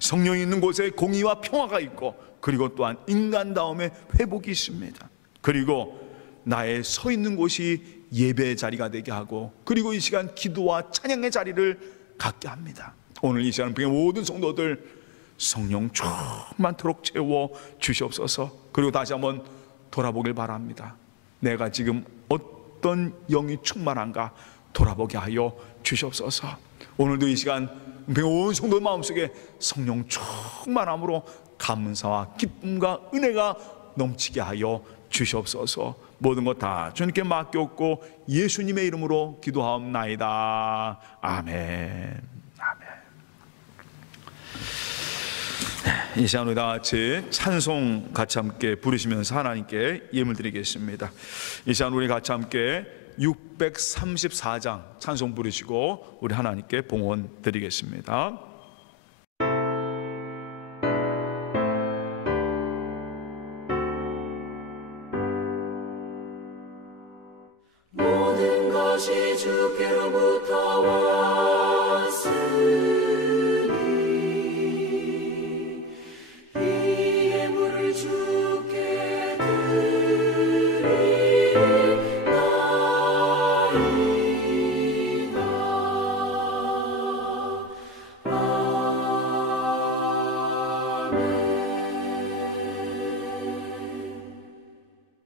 성령이 있는 곳에 공의와 평화가 있고, 그리고 또한 인간다움의 회복이 있습니다. 그리고 나의 서 있는 곳이 예배의 자리가 되게 하고, 그리고 이 시간 기도와 찬양의 자리를 갖게 합니다. 오늘 이 시간 모든 성도들 성령 충만토록 채워 주시옵소서. 그리고 다시 한번 돌아보길 바랍니다. 내가 지금 어떤 영이 충만한가 돌아보게 하여 주시옵소서. 오늘도 이 시간 온 성도 마음속에 성령 충만함으로 감사와 기쁨과 은혜가 넘치게 하여 주시옵소서. 모든 것 다 주님께 맡겼고 예수님의 이름으로 기도하옵나이다. 아멘. 이 시간 우리 다 같이 찬송 같이 함께 부르시면서 하나님께 예물 드리겠습니다. 이 시간 우리 같이 함께 634장 찬송 부르시고 우리 하나님께 봉헌 드리겠습니다. 모든 것이 주께로부터 왔으니 이 예물을 주께 드리나이다.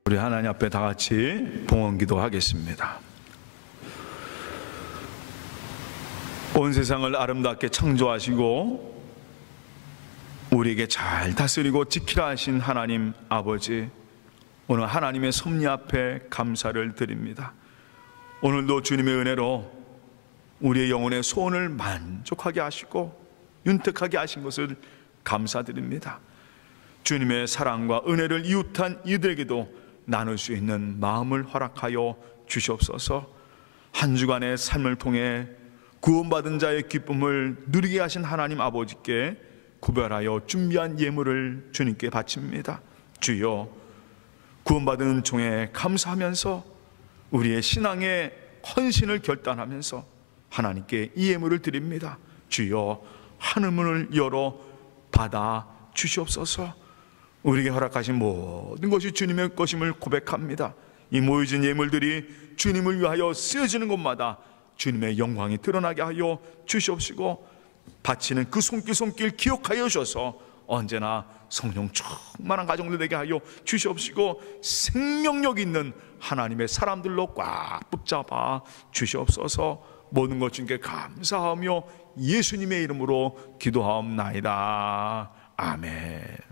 우리 하나님 앞에 다 같이 봉헌 기도하겠습니다. 온 세상을 아름답게 창조하시고 우리에게 잘 다스리고 지키라 하신 하나님 아버지, 오늘 하나님의 섭리 앞에 감사를 드립니다. 오늘도 주님의 은혜로 우리의 영혼의 소원을 만족하게 하시고 윤택하게 하신 것을 감사드립니다. 주님의 사랑과 은혜를 이웃한 이들에게도 나눌 수 있는 마음을 허락하여 주시옵소서. 한 주간의 삶을 통해 구원받은 자의 기쁨을 누리게 하신 하나님 아버지께 구별하여 준비한 예물을 주님께 바칩니다. 주여, 구원받은 종에 감사하면서 우리의 신앙의 헌신을 결단하면서 하나님께 이 예물을 드립니다. 주여, 하늘문을 열어 받아 주시옵소서. 우리에게 허락하신 모든 것이 주님의 것임을 고백합니다. 이 모여진 예물들이 주님을 위하여 쓰여지는 곳마다 주님의 영광이 드러나게 하여 주시옵시고, 바치는 그 손길 기억하여 주셔서 언제나 성령 충만한 가정들 되게 하여 주시옵시고, 생명력 있는 하나님의 사람들로 꽉 붙잡아 주시옵소서. 모든 것 주님께 감사하며 예수님의 이름으로 기도하옵나이다. 아멘.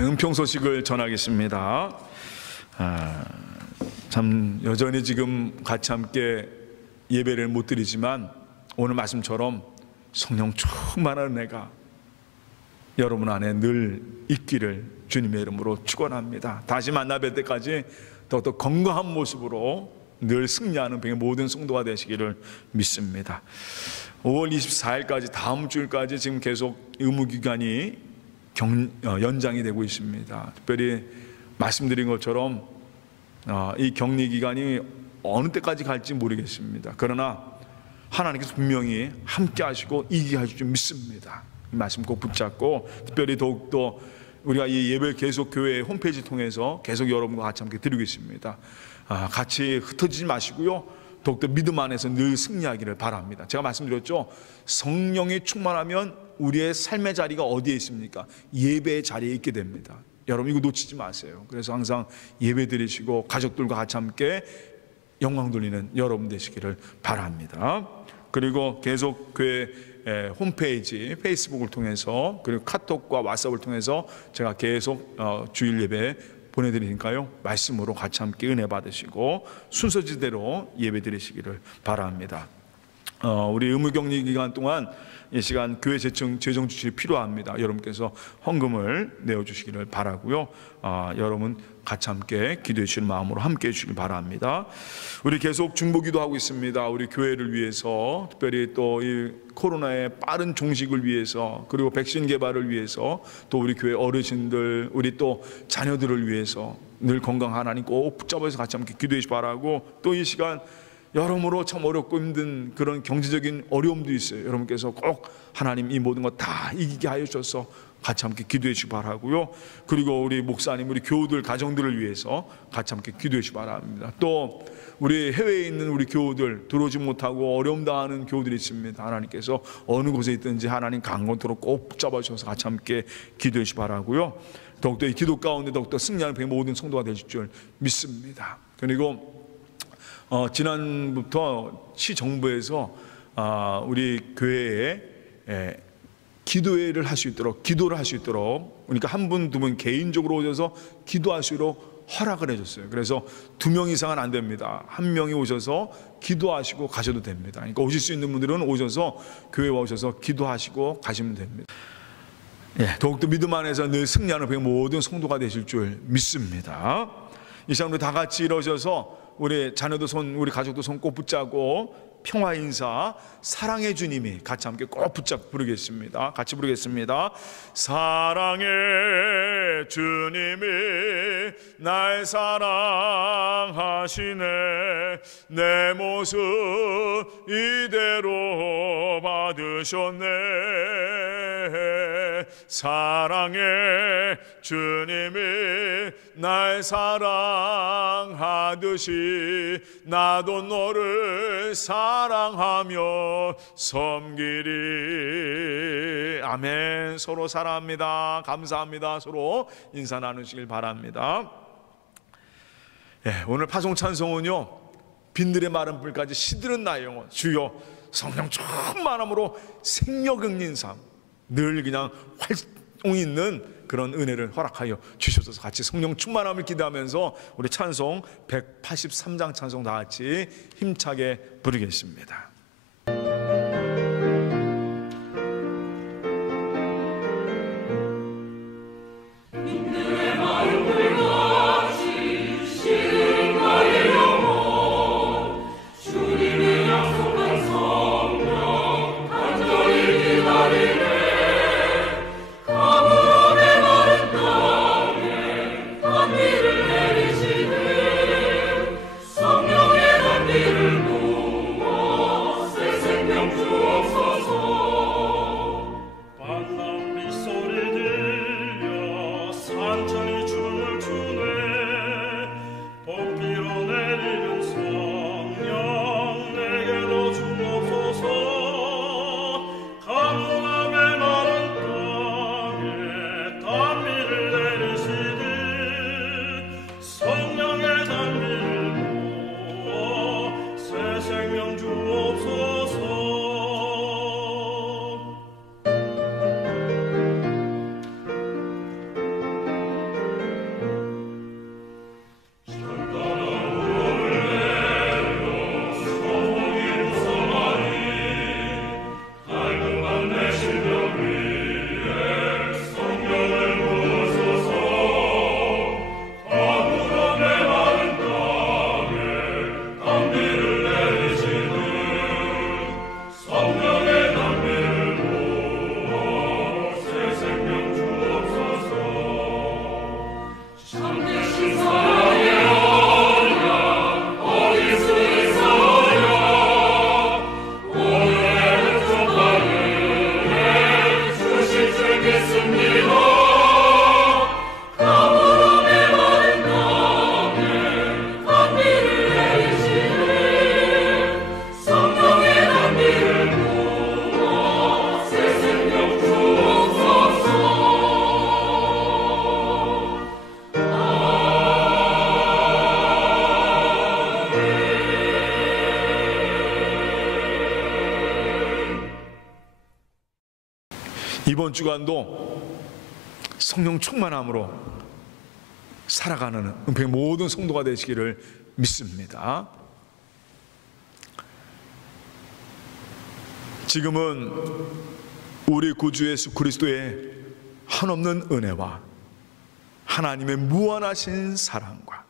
은평 소식을 전하겠습니다. 참 여전히 지금 같이 함께 예배를 못 드리지만 오늘 말씀처럼 성령 충만한 은혜가 여러분 안에 늘 있기를 주님의 이름으로 축원합니다. 다시 만나 뵐 때까지 더욱더 건강한 모습으로 늘 승리하는 모든 성도가 되시기를 믿습니다. 5월 24일까지 다음 주일까지 지금 계속 의무기간이 연장이 되고 있습니다. 특별히 말씀드린 것처럼 이 격리기간이 어느 때까지 갈지 모르겠습니다. 그러나 하나님께서 분명히 함께 하시고 이기게 하실 줄 믿습니다. 이 말씀 꼭 붙잡고, 특별히 더욱더 우리가 이 예배 계속 교회 홈페이지 통해서 계속 여러분과 같이 함께 드리고 있습니다. 같이 흩어지지 마시고요, 더욱더 믿음 안에서 늘 승리하기를 바랍니다. 제가 말씀드렸죠, 성령이 충만하면 우리의 삶의 자리가 어디에 있습니까? 예배의 자리에 있게 됩니다. 여러분 이거 놓치지 마세요. 그래서 항상 예배 드리시고 가족들과 같이 함께 영광 돌리는 여러분 되시기를 바랍니다. 그리고 계속 교회 홈페이지 페이스북을 통해서, 그리고 카톡과 왓츠업을 통해서 제가 계속 주일 예배 보내드리니까요, 말씀으로 같이 함께 은혜 받으시고 순서지대로 예배 드리시기를 바랍니다. 우리 의무격리 기간 동안 이 시간 교회 재정 지출이 필요합니다. 여러분께서 헌금을 내어주시기를 바라고요. 여러분 같이 함께 기도해 주실 마음으로 함께 해 주시길 바랍니다. 우리 계속 중보기도 하고 있습니다. 우리 교회를 위해서, 특별히 또 이 코로나의 빠른 종식을 위해서, 그리고 백신 개발을 위해서, 또 우리 교회 어르신들, 우리 또 자녀들을 위해서 늘 건강 하나님 꼭 붙잡아서 같이 함께 기도해 주시기 바라고, 또 이 시간 여러모로 참 어렵고 힘든 그런 경제적인 어려움도 있어요. 여러분께서 꼭 하나님 이 모든 것 다 이기게 하여 주셔서 같이 함께 기도해 주시기 바라고요. 그리고 우리 목사님, 우리 교우들, 가정들을 위해서 같이 함께 기도해 주시기 바랍니다. 또 우리 해외에 있는 우리 교우들, 들어오지 못하고 어려움 당하는 교우들이 있습니다. 하나님께서 어느 곳에 있든지 하나님 강건토록 꼭 붙잡아 주셔서 같이 함께 기도해 주시기 바라고요. 더욱더 이 기도 가운데 더욱더 승리하는 모든 성도가 되실 줄 믿습니다. 그리고 지난부터 시정부에서 우리 교회에 기도회를 할 수 있도록, 기도를 할 수 있도록, 그러니까 한 분, 두 분 개인적으로 오셔서 기도할 수 있도록 허락을 해줬어요. 그래서 2명 이상은 안 됩니다. 1명이 오셔서 기도하시고 가셔도 됩니다. 그러니까 오실 수 있는 분들은 오셔서 교회에 오셔서 기도하시고 가시면 됩니다. 더욱더 믿음 안에서 늘 승리하는 모든 성도가 되실 줄 믿습니다. 이 시간 우리 다 같이 일어서서 우리 자녀도 손, 우리 가족도 손 꼭 붙잡고 평화 인사, 사랑의 주님이 같이 함께 꼭 붙잡고 부르겠습니다. 같이 부르겠습니다. 사랑의 주님이 날 사랑하시네. 내 모습 이대로 받으셨네. 사랑의 주님이 날 사랑하듯이 나도 너를 사랑하며 섬기리. 아멘. 서로 사랑합니다. 감사합니다. 서로 인사 나누시길 바랍니다. 오늘 파송 찬송은요, 빈들의 마른 불까지 시드는 나의 영혼, 주여 성령 충만함으로 생력 읽는 삶, 늘 그냥 활동 있는 그런 은혜를 허락하여 주셔서 같이 성령 충만함을 기도하면서 우리 찬송 183장 찬송 다 같이 힘차게 부르겠습니다. 이번 주간도 성령 충만함으로 살아가는 은평 모든 성도가 되시기를 믿습니다. 지금은 우리 구주 예수 그리스도의 한없는 은혜와 하나님의 무한하신 사랑과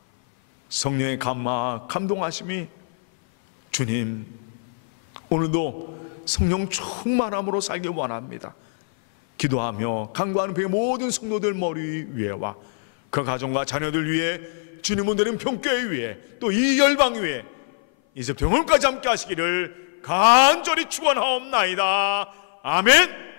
성령의 감화 감동하심이 주님 오늘도 성령 충만함으로 살기 원합니다. 기도하며 간구하는 그 모든 성도들 머리 위에와 그 가정과 자녀들 위해 주님은 되는 평교회 위에 또 이 열방 위에 이제부터 영원까지 함께 하시기를 간절히 축원하옵나이다. 아멘.